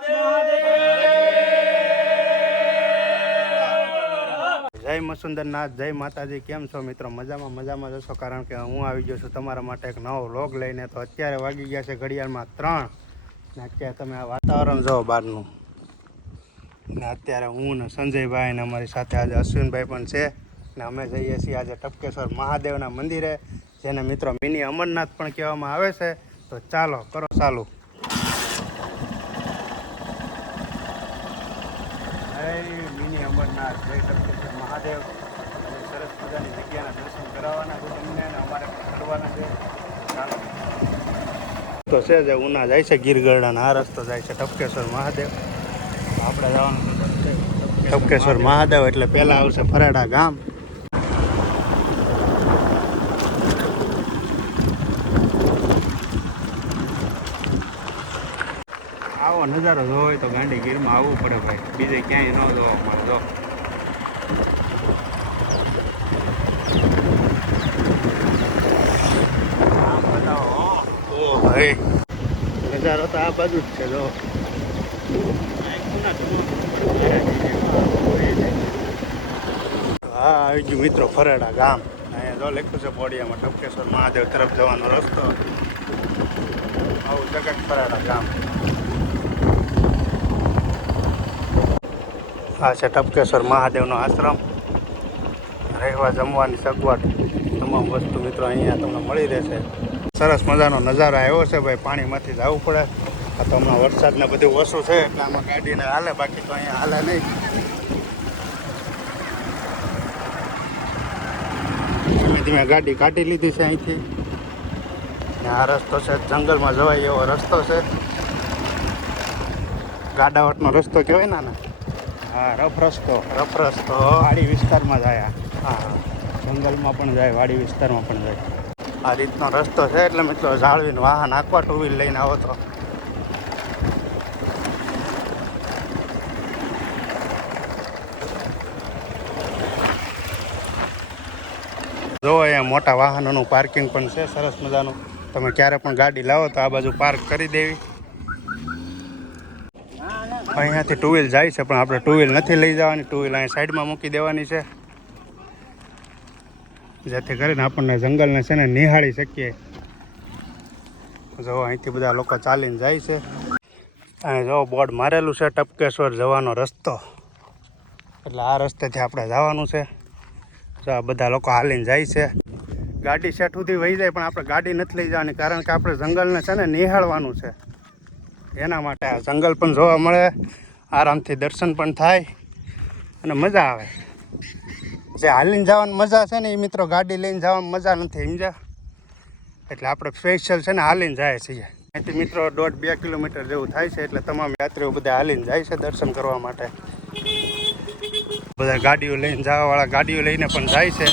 જય મસુંદરનાથ, જય માતાજી, કેમ છો મિત્રો? મજામાં મજામાં જશો કારણ કે હું આવી ગયો છું તમારા માટે એક નવો વ્લોગ લઈને. તો અત્યારે વાગી ગયા છે ઘડિયાળમાં ત્રણ. ને અત્યારે તમે આ વાતાવરણ જોવો બહારનું. ને અત્યારે હું ને સંજયભાઈ ને અમારી સાથે આજે અશ્વિનભાઈ પણ છે. ને અમે જઈએ છીએ આજે ટપકેશ્વર મહાદેવના મંદિરે, જેને મિત્રો મિની અમરનાથ પણ કહેવામાં આવે છે. તો ચાલો, કરો ચાલુ. જય મિની અમરનાથ જય ટપકેશ્વર મહાદેવ અને સરસ મજાની જગ્યાના દર્શન કરાવવાના છે તમને અને અમારે કરવાના છે. ચાલો. તો છે જે ઉના જાય છે ગીરગઢડા આ રસ્તો જાય છે ટપકેશ્વર મહાદેવ. આપણે જવાનું છે. ટપકેશ્વર મહાદેવ એટલે પહેલાં આવશે ફરાડા ગામ. આવો નજારો જોવો હોય તો ગાંડી ગીરમાં આવવું પડે ભાઈ. બીજે ક્યાંય ન જોવા મળે જો. ભાઈ. નજારો તો આ બાજુ જ છે જો. હા આવી ગયું મિત્રો ફરેડા ગામ. અહીંયા જો લખ્યું છે બોડિયામાં ટપકેશ્વર મહાદેવ તરફ જવાનો રસ્તો. આવું જગત ફરેડા ગામ. આ છે ટપકેશ્વર મહાદેવનો આશ્રમ. રહેવા જમવાની સગવડ તમામ વસ્તુ મિત્રો અહીંયા તમને મળી રહેશે. સરસ મજાનો નજારો આવ્યો છે ભાઈ, પાણીમાંથી જવું પડે. આ તો હમણાં વરસાદને બધું ઓછું છે, એટલે આમાં ગાડીને હાલે, બાકી તો અહીંયા હાલે નહીં. ધીમે ધીમે ગાડી કાઢી લીધી છે અહીંથી. આ રસ્તો છે, જંગલમાં જવાય એવો રસ્તો છે. ગાડાવટનો રસ્તો કહેવાય ને? હા રફ રસ્તો. રફ રસ્તો. વાડી વિસ્તારમાં જાય. હા. જંગલમાં પણ જાય વાડી વિસ્તારમાં પણ જાય. આ રીતનો રસ્તો છે એટલે મિત્રો જાળવીને વાહન આખવા ટુ વ્હીલ લઈને આવો તો. જો અહીંયા મોટા વાહનોનું પાર્કિંગ પણ છે સરસ મજાનું. તમે ક્યારે પણ ગાડી લાવો તો આ બાજુ પાર્ક કરી દેવી. અહીંયાથી ટુ વ્હીલ જાય છે, પણ આપણે ટુ વ્હીલ નથી લઈ જવાની. ટુ વ્હીલ અહીં સાઈડમાં મૂકી દેવાની છે. જેથી કરીને આપણને જંગલને છે ને નિહાળી શકીએ. જો અહીંથી બધા લોકો ચાલીને જાય છે. અહીં જો બોર્ડ મારેલું છે ટપકેશ્વર જવાનો રસ્તો. એટલે આ રસ્તેથી આપણે જવાનું છે. જો આ બધા લોકો હાલીને જાય છે. ગાડી સેઠ સુધી વહી જાય, પણ આપણે ગાડી નથી લઈ જવાની, કારણ કે આપણે જંગલને છે ને નિહાળવાનું છે. એના માટે આ જંગલ પણ જોવા મળે, આરામથી દર્શન પણ થાય અને મજા આવે. જે હાલીને જવાની મજા છે ને એ મિત્રો ગાડી લઈને જવાની મજા નથી, સમજ્યા? એટલે આપણે સ્પેશિયલ છે ને, હાલીને જાય છીએ. અહીંથી મિત્રો દોઢ બે કિલોમીટર જેવું થાય છે, એટલે તમામ યાત્રીઓ બધા હાલીને જાય છે દર્શન કરવા માટે. બધા ગાડીઓ લઈને જવાવાળા ગાડીઓ લઈને પણ જાય છે.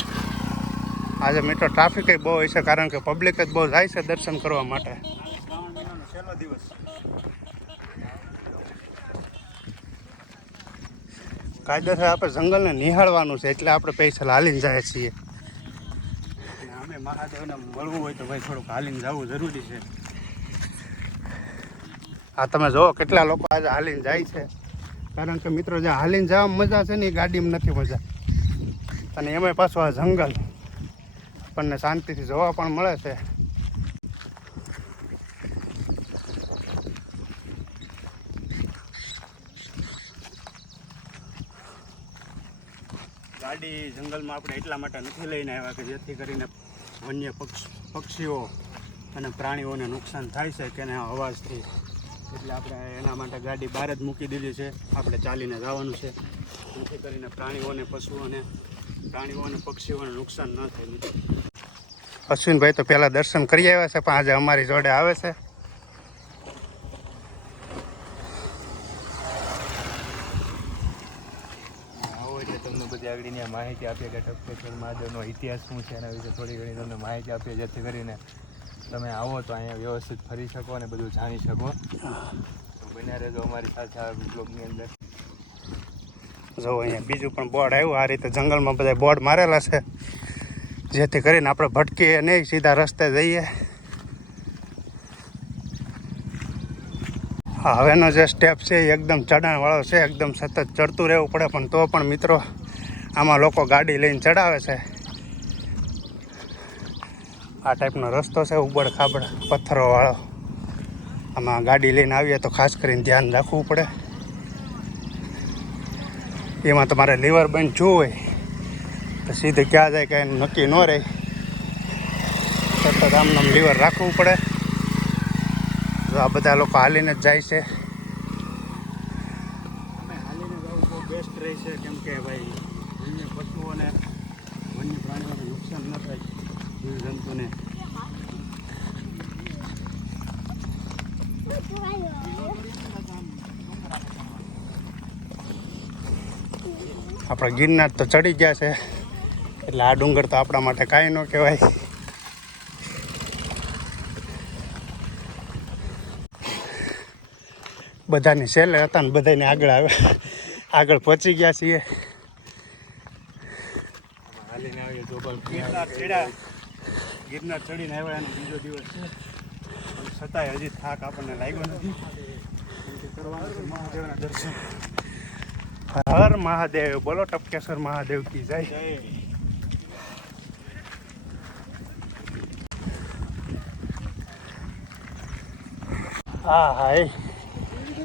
આજે મિત્રો ટ્રાફિક બહુ હોય છે કારણ કે પબ્લિક જ બહુ જાય છે દર્શન કરવા માટે છેલ્લો દિવસ કાયદેસર આપણે જંગલને નિહાળવાનું છે એટલે આપણે પૈસા હાલીને જાય છીએ. અમે મહાદેવને મળવું હોય તો ભાઈ થોડુંક હાલીને જવું જરૂરી છે. આ તમે જુઓ કેટલા લોકો આજે હાલીને જાય છે. કારણ કે મિત્રો જે હાલીને જવામાં મજા છે ને એ ગાડીમાં નથી મજા. અને એમાંય પાછું આ જંગલ. આપણને શાંતિથી જોવા પણ મળે છે. ગાડી જંગલમાં આપણે એટલા માટે નથી લઈને આવ્યા કે જેથી કરીને વન્ય પક્ષ પક્ષીઓ અને પ્રાણીઓને નુકસાન થાય છે કે એના અવાજથી. એટલે આપણે એના માટે ગાડી બહાર જ મૂકી દીધી છે. આપણે ચાલીને જવાનું છે. જેથી કરીને પ્રાણીઓને, પશુઓને પ્રાણીઓ અને પક્ષીઓને નુકસાન ન થાય. અશ્વિનભાઈ તો પહેલાં દર્શન કરી આવ્યા છે, પણ આજે અમારી જોડે આવે છે આવો એટલે તમને બધી આગળની માહિતી આપીએ કે ટપકેશ્વર મહાદેવનો ઇતિહાસ શું છે એના વિશે થોડી ઘણી તમને માહિતી આપીએ, જેથી કરીને તમે આવો તો અહીંયા વ્યવસ્થિત ફરી શકો અને બધું જાણી શકો. તો બન્યા રહેજો અમારી સાથે આ બ્લોગની અંદર. જો અહીંયા બીજું પણ બોર્ડ આવ્યું, આ રીતે જંગલમાં બધા બોર્ડ મારેલા છે. જેથી કરીને આપણે ભટકીએ નહીં, સીધા રસ્તે જઈએ. હવેનો જે સ્ટેપ છે એ એકદમ ચઢાણવાળો છે, એકદમ સતત ચડતું રહેવું પડે, પણ તો પણ મિત્રો આમાં લોકો ગાડી લઈને ચડાવે છે. આ ટાઈપનો રસ્તો છે ઉબડ ખાબડ, પથ્થરોવાળો. આમાં ગાડી લઈને આવીએ તો ખાસ કરીને ધ્યાન રાખવું પડે. એમાં તમારે લીવર બંધ જોવું હોય તો સીધે ક્યાં જાય કાંઈ નક્કી ન રહે. સતત આમ નામ લીવર રાખવું પડે. તો આ બધા લોકો હાલીને જ જાય છે. બેસ્ટ રહે છે, કેમ કે ભાઈ વન્ય પશુઓને વન્ય પ્રાણીઓને નુકસાન ન થાય જીવજંતુને આપણા ગિરનાર તો ચડી ગયા છે. એટલે આ ડુંગર તો આપણા માટે કાંઈ ન કહેવાય. બધાની સેલે હતા ને બધાને આગળ આવે. આગળ પહોંચી ગયા છીએ હાલીને આવીએ તો પણ ગિરનાર ચડીને આવ્યા એનો બીજો દિવસ છે. છતાંય હજી થાક આપણને લાગ્યો નથી. મહાદેવના દર્શન. હર મહાદેવ. બોલો ટપકેશ્વર મહાદેવ કી જય. હા હા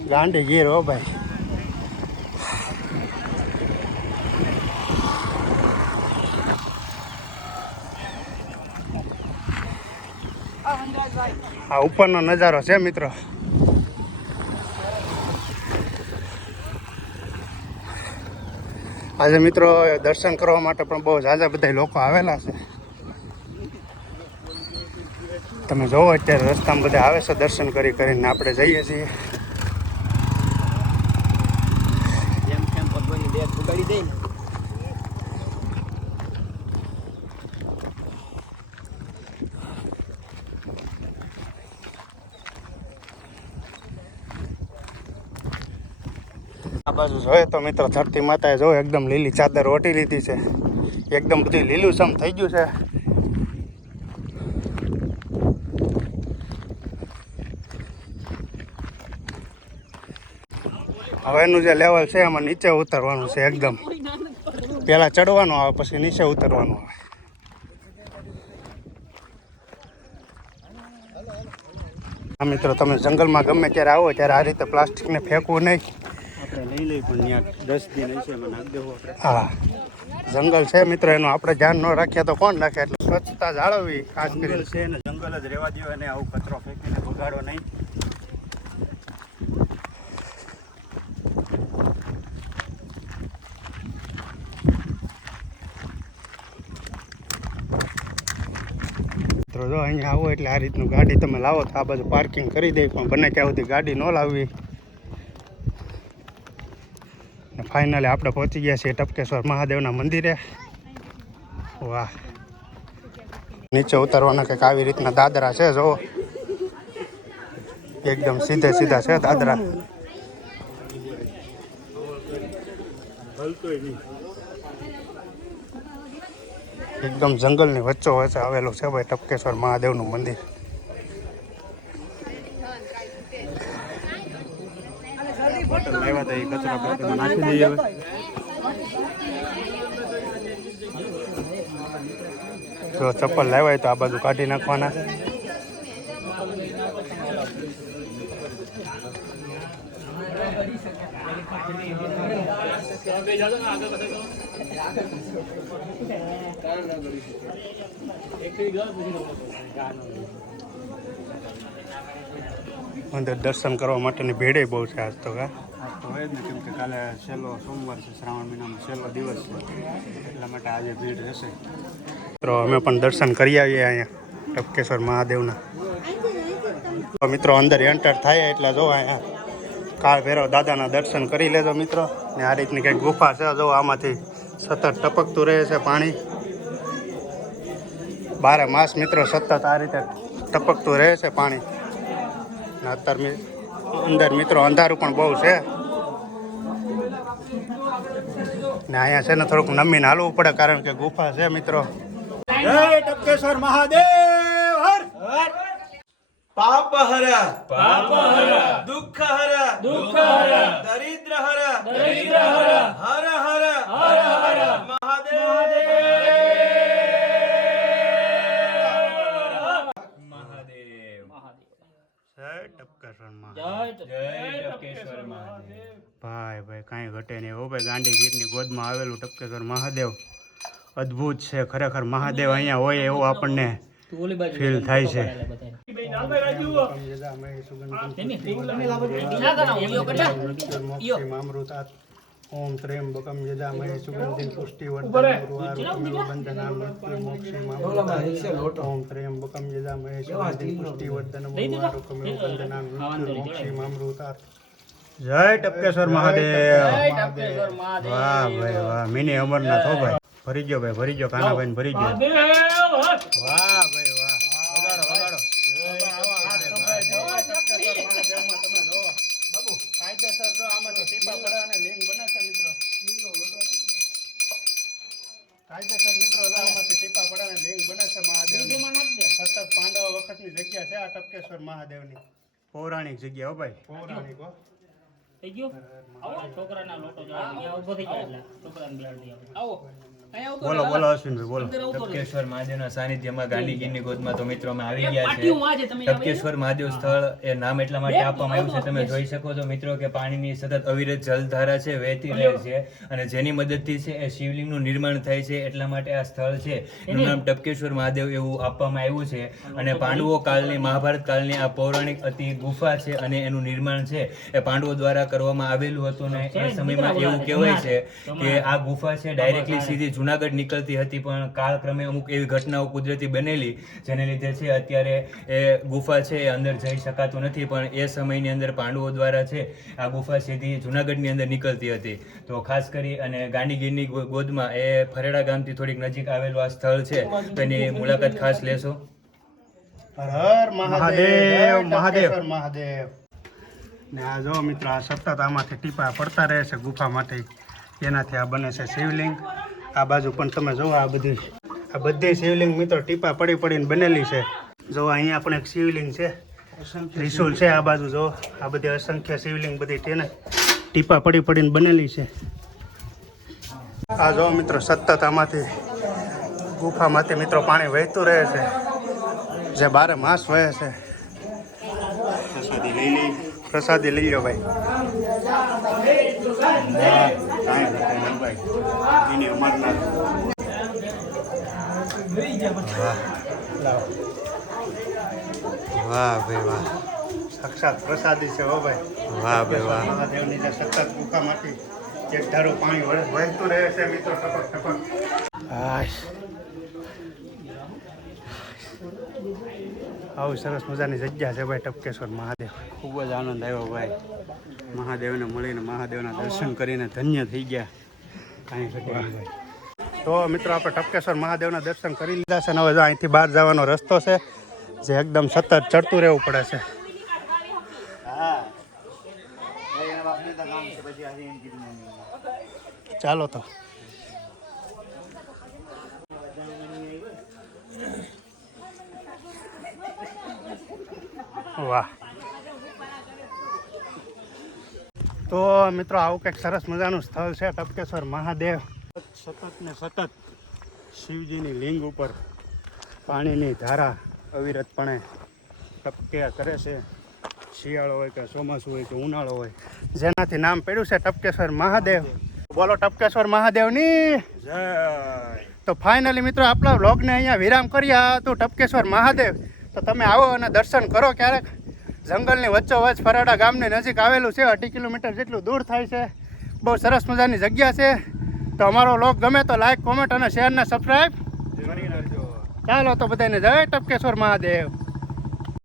ગાંડી ગીર હો ભાઈ. આ ઉપરનો નજારો છે, મિત્રો. આજે મિત્રો દર્શન કરવા માટે પણ બહુ ઝાઝા બધા લોકો આવેલા છે. તમે જોવો, અત્યારે રસ્તામાં બધા આવે છે દર્શન કરી કરીને આપણે જઈએ છીએ જેમ તેમ ભગવાનની બેગ ઉગાડી દે ને આ બાજુ જોઈએ તો મિત્રો ધરતી માતાએ જો એકદમ લીલી ચાદર ઓટી લીધી છે. એકદમ બધું લીલુંછમ થઈ ગયું છે. હવે એનું જે લેવલ છે એમાં નીચે ઉતરવાનું છે એકદમ. પહેલાં ચડવાનું આવે, પછી નીચે ઉતરવાનું આવે. આ મિત્રો, તમે જંગલમાં ગમે ત્યારે આવો, ત્યારે આ રીતે પ્લાસ્ટિકને ફેંકવું નહીં. આપણે લઈ લઈ પણ ત્યાં દસ દિન હશે એમાં નાખી દેવું આપણે. હા. જંગલ છે મિત્ર એનું આપણે ધ્યાન ન રાખીએ તો કોણ રાખે એટલે સ્વચ્છતા જાળવવી ખાસ કરીને. છે ને જંગલ જ રહેવા દો અને આવું કચરો ફેંકીને બગાડો નહીં. મિત્રો જો અહીંયા આવો એટલે આ રીતનું ગાડી તમે લાવો તો આ બાજુ પાર્કિંગ કરી દે પણ બને ત્યાં સુધી ગાડી ન લાવવી ને ફાઇનલી આપણે પહોંચી ગયા છીએ ટપકેશ્વર મહાદેવના મંદિરે. વાહ. નીચે ઉતરવાના કંઈક આવી રીતના દાદરા છે જો એકદમ સીધે સીધા છે દાદરા. એકદમ જંગલની વચ્ચો વચ્ચે આવેલું છે ભાઈ ટપકેશ્વર મહાદેવનું મંદિર. બોટલ લાવ્યા હતા એ કચરા પેટીમાં નાખી દઈએ હવે. જો ચપ્પલ લાવ્યા તો આ બાજુ કાઢી નાખવાના. અંદર દર્શન કરવા માટેની ભીડે બહુ છે આજ તો કા? જ કેમ કે કાલે છેલ્લો સોમવાર છે, શ્રાવણ મહિનાનો છેલ્લો દિવસ છે. એટલા માટે આજે ભીડ રહેશે. મિત્રો, અમે પણ દર્શન કરી આવીએ અહીંયા ટપકેશ્વર મહાદેવના. મિત્રો, અંદર એન્ટર થાય એટલે જો અહીંયા કાળ ભેરો દાદાના દર્શન કરી લેજો મિત્રો. ને આ રીતની કંઈક ગુફા છે, જો આમાંથી સતત ટપકતું રહે છે પાણી. બારે માસ મિત્રો સતત આ રીતે ટપકતું રહે છે પાણી. ને અત્યારે અંદર મિત્રો અંધારું પણ બહુ છે. ને અહીંયા છે ને થોડુંક નમીને હાલવું પડે કારણ કે ગુફા છે મિત્રો. મહાદેવ હર પાપ હરા! પાપ હરા દુઃખ હરા દુઃખ હર દરિદ્ર હરા દરિદ્ર હર ઘટે નહીં. હો ભાઈ ગોદમાં આવેલું ટપકેશ્વર મહાદેવ. અદ્ભુત છે, ખરેખર મહાદેવ અહીંયા હોય એવું આપણને ફીલ થાય છે. ઓમ ત્રયંબકમ યજામહે સુગંધિ પુષ્ટિવર્ધનમ ઓમ ત્રયંબકમ યજામહે સુગંધિ પુષ્ટિવર્ધનમ જય ટપકેશ્વર મહાદેવ. વાહ ભાઈ વાહ. મિની અમરનાથ હો ભાઈ. ભરી ગયો ભાઈ ભરી ગયો. કાનાભાઈ ભરી ગયો. વાહ ભાઈ વાહ. વગાડો વગાડો. કાયદેસર મિત્રો આમાંથી ટીપા લિંગ બને છે મહાદેવની સતત પાંડવ વખતની જગ્યા છે આ ટપકેશ્વર મહાદેવની પૌરાણિક જગ્યા હો ભાઈ. પૌરાણિક હો. થઈ ગયો? છોકરાના લોટો જો ઊભો થઈ જાય એટલે. છોકરાને બિહાડી દે. આવો. બોલો બોલો અશ્વિનભાઈ બોલો ટપકેશ્વર મહાદેવના સાનિધ્યમાં ગાંડી ગોદમાં તો મિત્રો અમે આવી ગયા છે ટપકેશ્વર મહાદેવ સ્થળ એ નામ એટલા માટે આપવામાં આવ્યું છે તમે જોઈ શકો છો મિત્રો કે પાણીની સતત અવિરત જલધારા છે વહેતી રહે છે અને જેની મદદથી છે એ શિવલિંગનું નિર્માણ થાય છે એટલા માટે આ સ્થળ છે એનું નામ ટપકેશ્વર મહાદેવ એવું આપવામાં આવ્યું છે અને પાંડવો કાળની મહાભારત કાળની આ પૌરાણિક અતિ ગુફા છે અને એનું નિર્માણ છે એ પાંડવો દ્વારા કરવામાં આવેલું હતું ને એ સમયમાં એવું કહેવાય છે કે આ ગુફા છે ડાયરેક્ટલી સીધી જુનાગઢ નીકળતી હતી પણ કાળક્રમે અમુક એવી ઘટનાઓ કુદરતી બનેલી જેને લીધે છે અત્યારે એ ગુફા છે એ અંદર જઈ શકાતું નથી પણ એ સમયની અંદર પાંડવો દ્વારા છે આ ગુફા સીધી જુનાગઢની અંદર નીકળતી હતી. તો ખાસ કરી અને ગાંડીગીરની ગોદમાં એ ફરેડા ગામથી થોડીક નજીક આવેલું આ સ્થળ છે તેની મુલાકાત ખાસ લેશો. હર મહાદેવ મહાદેવ મહાદેવ. ને આ જો મિત્રો આ સતત આમાંથી ટીપા પડતા રહે છે ગુફામાંથી એનાથી આ બને છે શિવલિંગ. આ બાજુ પણ તમે જુઓ આ બધી આ બધી શિવલિંગ મિત્રો ટીપા પડી પડીને બનેલી છે. જો અહીંયા પણ એક શિવલિંગ છે. ત્રિશુલ છે આ બાજુ જો આ બધી અસંખ્ય શિવલિંગ બધી તેને ટીપા પડી પડીને બનેલી છે. આ જો મિત્રો સતત આમાંથી ગુફામાંથી મિત્રો પાણી વહેતું રહે છે. જે બારે માસ વહે છે. પ્રસાદી લઈ લઈ પ્રસાદી લઈ લો ભાઈ. અમરનાથ વાહ ભાઈ વાહ. સાક્ષાત પ્રસાદી છે હો ભાઈ. વાહ ભાઈ વાહ. મહાદેવની જે સતત ગુફામાંથી એક ધારું પાણી વહે- વહેતું રહે છે મિત્રો ટપક ટપક આવું સરસ મજાની જગ્યા છે ભાઈ ટપકેશ્વર મહાદેવ. ખૂબ જ આનંદ આવ્યો ભાઈ. મહાદેવને મળીને મહાદેવના દર્શન કરીને ધન્ય થઈ ગયા. કાંઈ તો મિત્રો, આપણે ટપકેશ્વર મહાદેવના દર્શન કરી લીધા છે અને હવે અહીંથી બહાર જવાનો રસ્તો છે, જે એકદમ સતત ચડતું રહેવું પડે છે. ચાલો તો. વાહ. તો મિત્રો આવું કંઈક સરસ મજાનું સ્થળ છે ટપકેશ્વર મહાદેવ. સતત ને સતત શિવજીની લિંગ ઉપર પાણીની ધારા અવિરતપણે ટપક્યા કરે છે. શિયાળો હોય કે ચોમાસું હોય કે ઉનાળો હોય જેનાથી નામ પડ્યું છે ટપકેશ્વર મહાદેવ. બોલો ટપકેશ્વર મહાદેવની. જય. તો ફાઇનલી મિત્રો આપણા વ્લોગને અહીંયા વિરામ કર્યા તો ટપકેશ્વર મહાદેવ. તો તમે આવો અને દર્શન કરો ક્યારેક. જંગલની વચ્ચોવચ્ચ ફરાડા ગામની નજીક આવેલું છે. અઢી કિલોમીટર જેટલું દૂર થાય છે. બહુ સરસ મજાની જગ્યા છે. તો અમારો લોક ગમે તો લાઈક કોમેન્ટ અને શેર ને સબસ્ક્રાઈબ ચાલો તો બધાને જય ટપકેશ્વર મહાદેવ.